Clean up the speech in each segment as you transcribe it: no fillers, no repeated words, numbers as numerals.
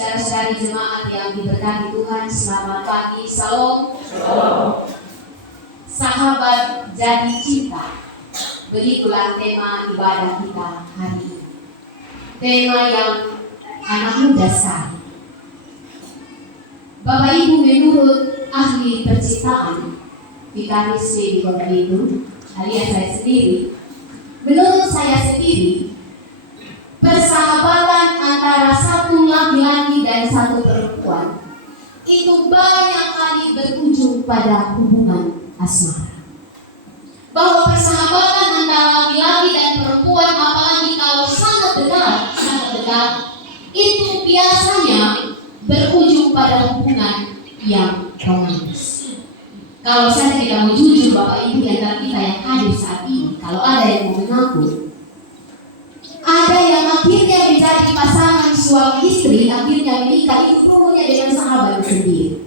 saudara-saudari jemaat yang diberkati Tuhan, selamat pagi, salam. Sahabat jadi cinta, begitulah tema ibadah kita hari ini. Tema yang anak muda sekali. Bapak Ibu, menurut ahli penciptaan Vikaris C. itu, alias saya sendiri, menurut saya sendiri, persahabatan antara satu laki-laki dan satu perempuan itu banyak kali berujung pada hubungan asmara. Bahwa persahabatan antara laki-laki dan perempuan, apalagi kalau sangat dekat, itu biasanya berujung pada hubungan yang romantis. Kalau saya tidak mau jujur, Bapak Ibu antara kita yang hadir saat ini, kalau ada yang mau mengaku, ada yang akhirnya menjadi pasangan suami istri, akhirnya menikah, itu dulunya dengan sahabat sendiri.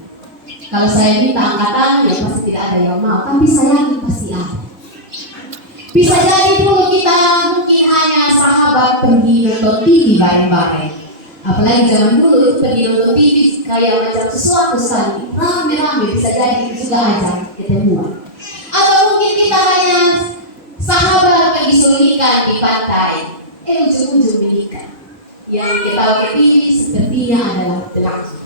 Kalau saya minta angkatan, ya pasti tidak ada yang mau, tapi saya yakin pasti ada. Bisa jadi dulu kita mungkin hanya sahabat pergi nonton TV bareng-bareng. Apalagi zaman dulu itu pergi nonton TV kayak macam sesuatu sekali, rame-rame, bisa jadi juga ajak ketemuan. Atau mungkin kita hanya sahabat pergi selikan di pantai, ujung-ujung menikah. Yang kita pilih sepertinya adalah belakang.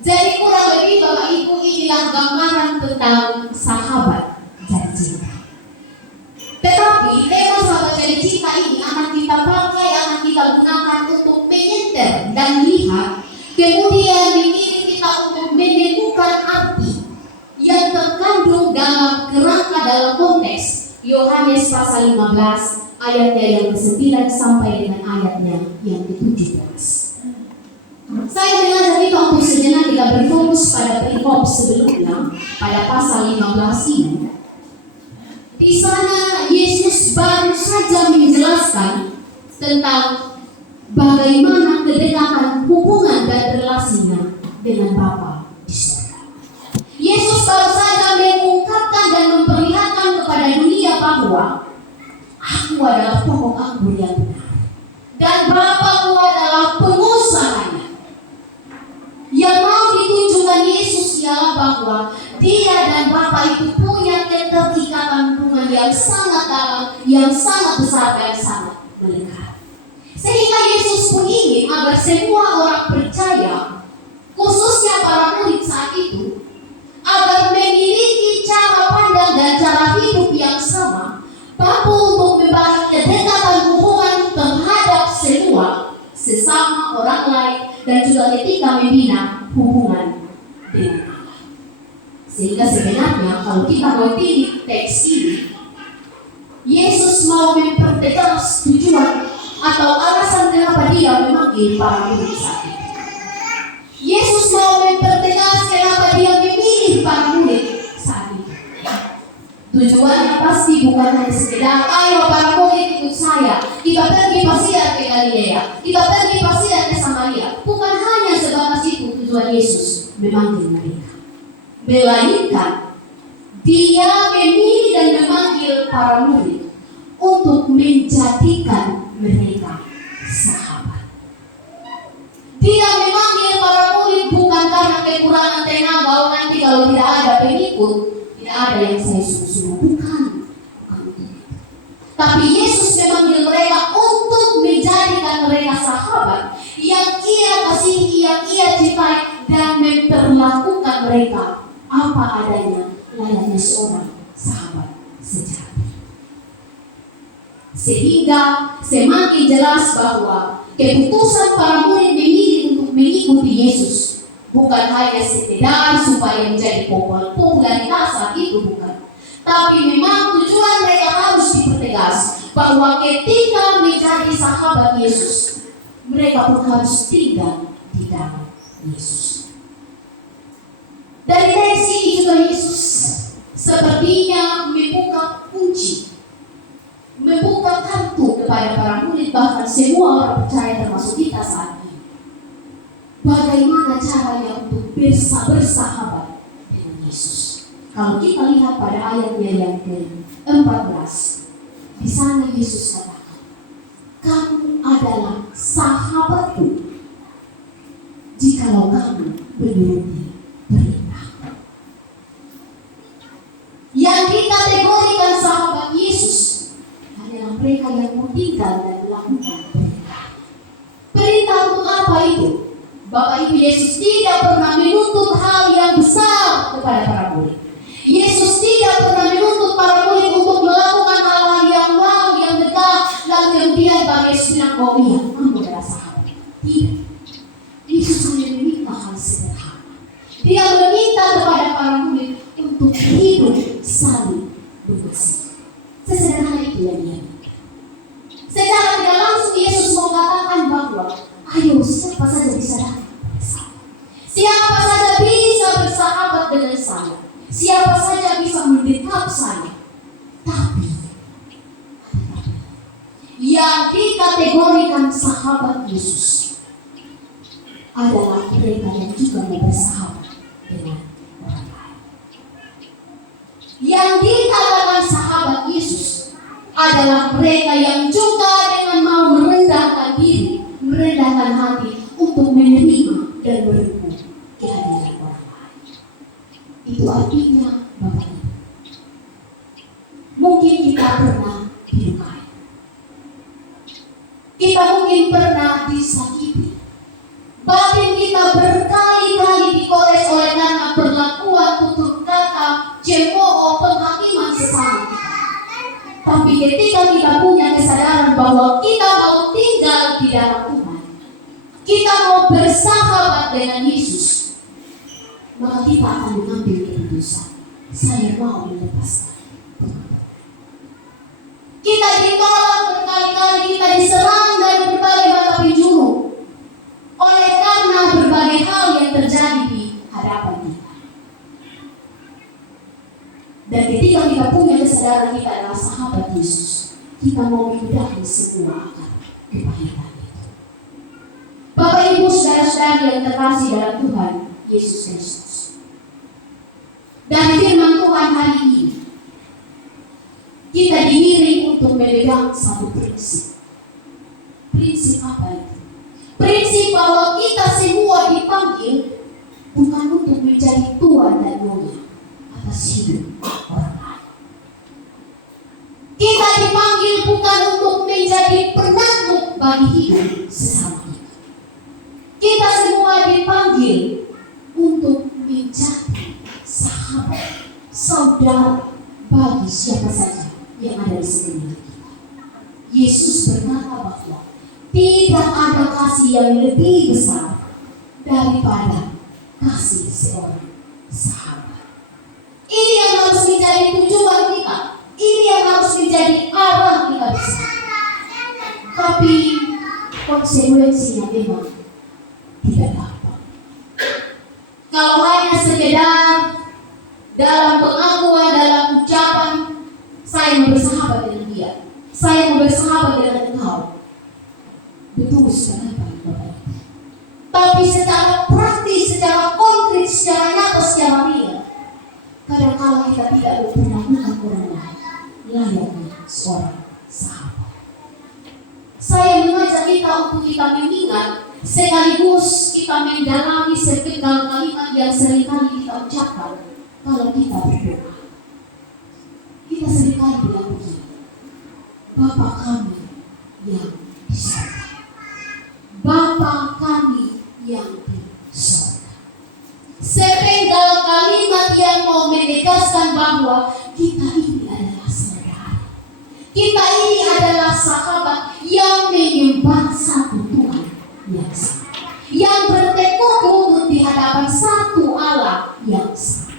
Jadi kurang lebih Bapak Ibu, inilah gambaran tentang sahabat jadi cinta. Tetapi tema sahabat jadi cinta ini akan kita pakai, akan kita gunakan untuk menyenter dan lihat, kemudian mengirim kita untuk menemukan arti yang terkandung dalam kerangka dalam konteks Yohanes pasal 15 ayatnya yang ke-9 sampai dengan ayatnya yang ke-17. Saya mengajak kita untuk sejenak kita berfokus pada perikop sebelumnya pada pasal 15 ini. Di sana Yesus baru saja menjelaskan tentang bagaimana kedekatan hubungan dan relasinya dengan Bapa di surga. Yesus baru saja mengungkapkan dan memperlihatkan kepada dunia bahwa Aku adalah pokok anggur yang benar dan Bapa-Ku adalah pengusahanya. Yang mau ditunjukkan Yesus ialah bahwa Dia dan Bapa itu punya keterikatan hubungan yang sangat dalam, yang sangat besar dan sangat melekat. Sehingga Yesus pun ingin agar semua orang percaya, khususnya para murid saat itu, agar memiliki cara pandang dan cara hidup yang sama, mampu untuk membahas kedekatan hubungan terhadap semua sesama orang lain dan juga ketika membina hubungan dengan Allah. Sehingga sebenarnya kalau kita mau pilih teks ini, Yesus mau mempertegas tujuan atau alasan kenapa Dia memanggil para murid saat itu. Yesus mau mempertegas kenapa Dia memilih para murid saat itu. Tujuannya pasti bukan hanya sekedar, ayo para murid ikut saya, kita pergi pasiar ke Galilea, kita pergi pasiar ke Samaria. Bukan hanya sebatas itu tujuan Yesus memanggil mereka, melainkan Dia memilih dan memanggil para murid untuk menjadikan mereka sahabat. Dia memanggil para murid bukan karena kekurangan tenaga, nanti kalau tidak ada pengikut, tidak ada yang saya suruh, bukan. Tapi Yesus memanggil mereka untuk menjadikan mereka sahabat yang Ia kasihi, yang Ia cintai, dan memperlakukan mereka apa adanya, layaknya seorang sahabat sejati. Sehingga semakin jelas bahwa keputusan para murid memilih untuk mengikuti Yesus bukan hanya sekedar supaya menjadi popularitas saat itu, bukan. Tapi memang tujuan mereka harus dipertegas bahwa ketika menjadi sahabat Yesus, mereka pun harus tinggal di dalam Yesus. Dari teks ini juga Yesus sepertinya membuka kunci, membuka kartu kepada para murid, bahkan semua orang percaya termasuk kita saat ini. Bagaimana caranya untuk bersahabat dengan Yesus? Kalau kita lihat pada ayatnya yang ke-14, di sana Yesus katakan, kamu adalah sahabatku jikalau kamu menuruti perintah. Yang dikategorikan sahabat Yesus adalah mereka yang mau tinggal dan melakukan perintah. Perintah untuk apa itu? Bapak Ibu, Yesus tidak pernah menuntut hal yang besar kepada para murid. Yesus tidak pernah menuntut para murid untuk melakukan hal-hal yang wow, yang megah, lalu kemudian Bang Yesus bilang, oh iya, kamu adalah sahabat. Tidak. Yesus hanya meminta hal sederhana. Dia meminta kepada para murid untuk hidup saling mengasihi. Sesederhana itu yang dia minta. Secara tidak langsung Yesus mau katakan bahwa ayo siapa saja bisa datang kepada saya. Siapa saja bisa bersahabat dengan saya. Siapa saja bisa mendekat saya. Tapi yang dikategorikan sahabat Yesus adalah mereka yang juga mau bersahabat dengan orang lain. Yang dikatakan sahabat Yesus adalah mereka yang juga dengan mau merendahkan diri, merendahkan hati untuk menerima dan merebut kehadiran orang lain. Itu artinya Bapak Ibu, mungkin kita pernah dilukai, kita mungkin pernah disakiti, batin kita berkali-kali digores oleh karena perlakuan, tutur kata, cemooh, penghakiman sesama kita. Tapi ketika kita punya kesadaran bahwa kita mau tinggal di dalam Tuhan, kita mau bersahabat dengan Yesus, maka kita akan mengambil keputusan, saya mau melepaskan. Kita ditolak berkali-kali, kita diserang dari berbagai mata penjuru oleh karena berbagai hal yang terjadi di hadapan kita. Dan ketika kita punya kesadaran kita adalah sahabat Yesus, kita mau menyudahi semua akar kepahitan itu. Bapak Ibu saudara-saudari yang terkasih dalam Tuhan Yesus Kristus, dari firman Tuhan hari ini kita diiring untuk memegang satu prinsip. Prinsip apa itu? Prinsip bahwa kita semua dipanggil bukan untuk menjadi tuan dan nyonya atas hidup orang lain. Kita dipanggil bukan untuk menjadi penakluk bagi hidup sesama kita. Kita semua dipanggil untuk menjadi sahabat, saudara bagi siapa saja yang ada di sekeliling kita. Yesus berkata bahwa tidak ada kasih yang lebih besar daripada kasih seorang sahabat. Ini yang harus menjadi tujuan kita. Ini yang harus menjadi arah kita bersama. Tapi konsekuensinya memang tidak gampang. Kalau hanya sekedar dalam pengakuan, dalam ucapan, saya mau bersahabat dengan dia, saya mau bersahabat dengan engkau, betul kenapa Bapak Ibu? Tapi secara praktis, secara konkret, secara nyata, secara real, kadang-kala kita tidak memperlakukan orang lain layaknya seorang sahabat. Saya mengajak kita untuk kita mengingat, sekaligus kita mendalami sepenggal kalimat yang seringkali kita ucapkan kalau kita berdoa. Kita seringkali bilang begini, Bapa kami yang di surga, Bapa kami yang di surga. Sepenggal kalimat yang mau menegaskan bahwa kita ini adalah saudara, kita ini adalah sahabat yang menyembah satu Tuhan yang sama, yang bertekuk lutut di hadapan satu Allah yang sama.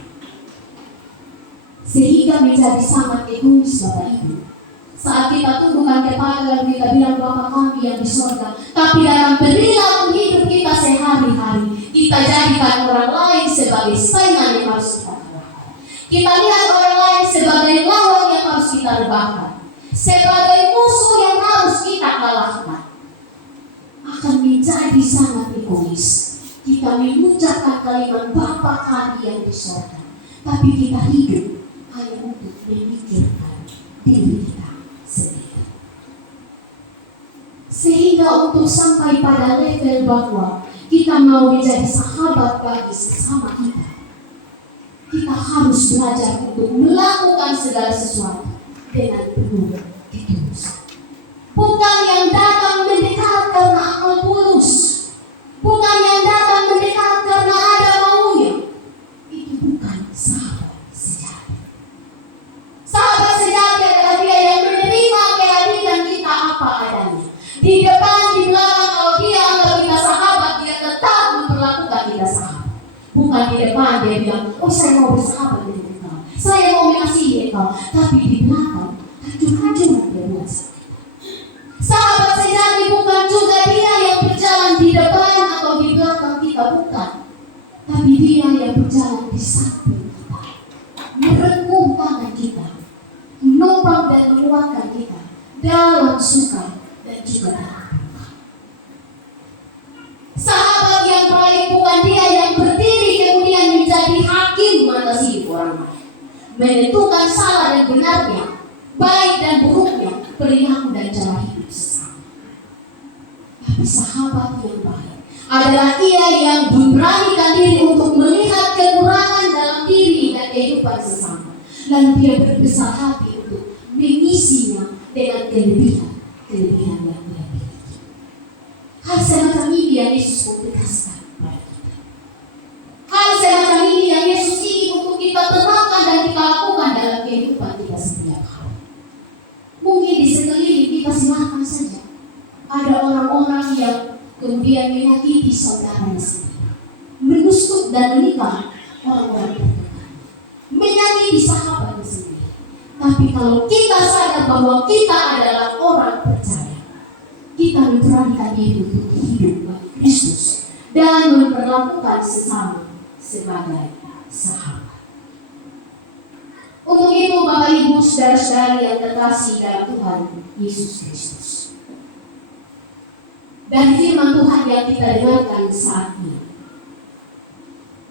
Sehingga menjadi sangat egois Bapak Ibu saat kita tundukkan kepala dan kita bilang Bapa kami yang di surga, tapi dalam perilaku hidup kita sehari-hari kita jadikan orang lain sebagai saingan yang harus kita kalahkan. Kita lihat orang lain sebagai lawan yang harus kita rebahkan, sebagai musuh yang harus kita kalahkan. Akan menjadi sangat egois kita mengucapkan kalimat Bapa kami yang di surga, tapi kita hidup hanya untuk memikirkan diri kita sendiri. untuk sampai pada level bahwa kita mau menjadi sahabat bagi sesama kita, kita harus belajar untuk melakukan segala sesuatu dengan penuh ketulusan. Bukan yang datang mendekat karena akal bulus, bukan yang datang mendekat karena ada maunya. Itu bukan sahabat sejati. Sahabat sejati adalah dia yang menerima kehadiran kita apa adanya. Di depan, di belakang, kalau dia anggap kita sahabat, dia tetap memperlakukan kita sahabat. Bukan di depan dia bilang, oh saya mau bersahabat dengan kau, saya mau mengasihi kau, tapi di belakang hancur-hancuran dia buat kita. Sahabat sejati bukan juga dia yang berjalan di depan atau di belakang kita, bukan. Tapi dia yang berjalan di samping kita, merengkuh tangan kita, menopang dan menguatkan kita dalam suka dan juga dalam duka. Sahabat yang baik bukan dia yang berdiri kemudian menjadi hakim atas hidup orang lain, menentukan salah dan benarnya, baik dan buruknya, perilaku dan cara hidup sesama. Tapi sahabat yang baik adalah ia yang memberanikan diri untuk melihat kekurangan dalam diri dan kehidupan sesama, lalu dia berbesar hati untuk mengisinya dengan kelebihan yang dia miliki. Hal semacam ini yang Yesus tegaskan kepada kita. Hal semacam ini yang Yesus ingin untuk kita terapkan dan kita lakukan dalam kehidupan kita setiap hari. Mungkin di sekeliling kita silakan saja ada orang-orang yang kemudian menyakiti saudaranya sendiri, menusuk dan menikam orang-orang terdekat, menyakiti sahabatnya sendiri. Tapi kalau kita sadar bahwa kita adalah orang percaya, kita memberanikan diri untuk hidup bagi Kristus dan memperlakukan sesama sebagai sahabat. Untuk itu Bapak Ibu saudara-saudari yang terkasih dalam Tuhan Yesus Kristus, dan firman Tuhan yang kita dengarkan saat ini,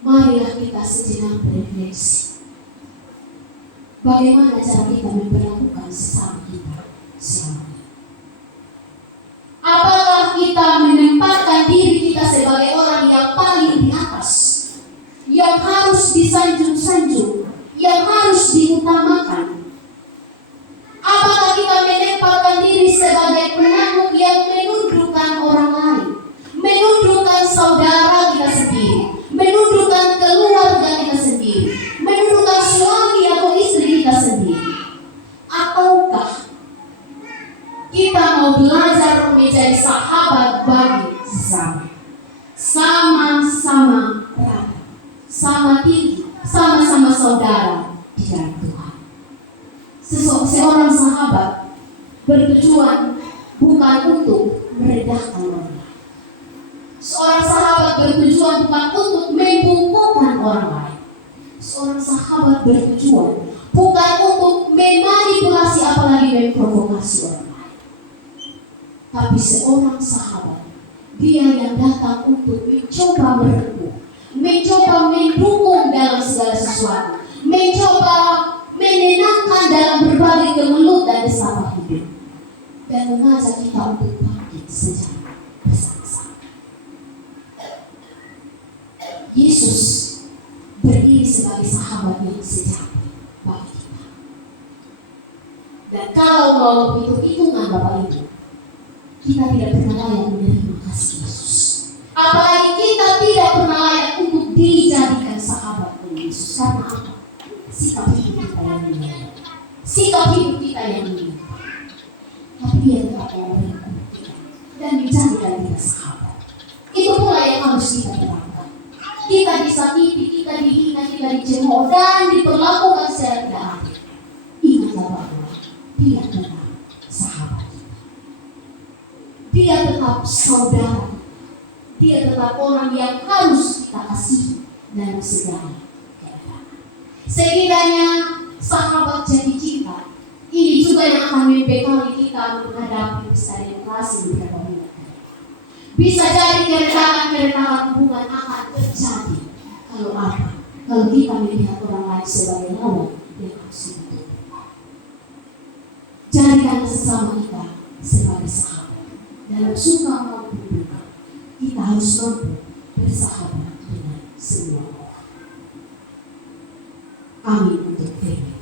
marilah kita sejenak berefleksi. Bagaimana cara kita memperlakukan sesama kita selama ini? Apakah kita menempatkan diri kita sebagai orang yang paling di atas, yang harus disanjung-sanjung, yang harus diutamakan? Apakah kita menempatkan diri sebagai penanggung yang menundukkan orang lain, menundukkan saudara kita sendiri, menundukkan keluarga kita sendiri, menundukkan suami atau istri kita sendiri? Ataukah kita mau belajar menjadi sahabat bagi sesama, sama-sama rata, sama tinggi, sama-sama saudara di dalam Tuhan? Seorang sahabat bertujuan bukan untuk merendahkan orang lain. Seorang sahabat bertujuan bukan untuk membungkukkan orang lain. Seorang sahabat bertujuan bukan untuk memanipulasi apalagi memprovokasi orang lain. Tapi seorang sahabat, dia yang datang untuk mencoba merengkuh, mencoba mendukung dalam segala sesuatu, mencoba menenangkan dalam berbagai kemelut dan desapa hidup, dan mengajak kita untuk bangkit secara bersama-sama. Yesus berdiri sebagai sahabat yang sejati bagi kita. Dan kalau mau hitung-hitungan Bapak Ibu, kita tidak pernah layak menerima kasih Yesus. Apalagi kita tidak pernah layak untuk dijadikan sahabat dengan Yesus. Karena apa? Sikap hidup kita yang mulia, sikap hidup kita yang mulia. Tapi dia tetap mau berengkuh kita dan menjadikan kita sahabat. Itu pula yang harus kita terapkan. Kita disakiti, kita dihina, kita dicemooh dan diperlakukan secara tidak adil. Ingatlah bahwa dia tetap sahabat kita. Dia tetap saudara. Dia tetap orang yang harus kita kasihi dalam segala keadaan. Sekiranya sahabat jadi cinta, ini juga yang akan membekali kita menghadapi pesta demokrasi beberapa bulan. Bisa jadi keretakan hubungan akan terjadi. Kalau apa? Kalau kita melihat orang lain sebagai lawan yang harus ditutup. Jadikan sesama kita sebagai sahabat. dalam suka maupun duka, kita harus mampu bersahabat dengan semua orang. Amin untuk firman.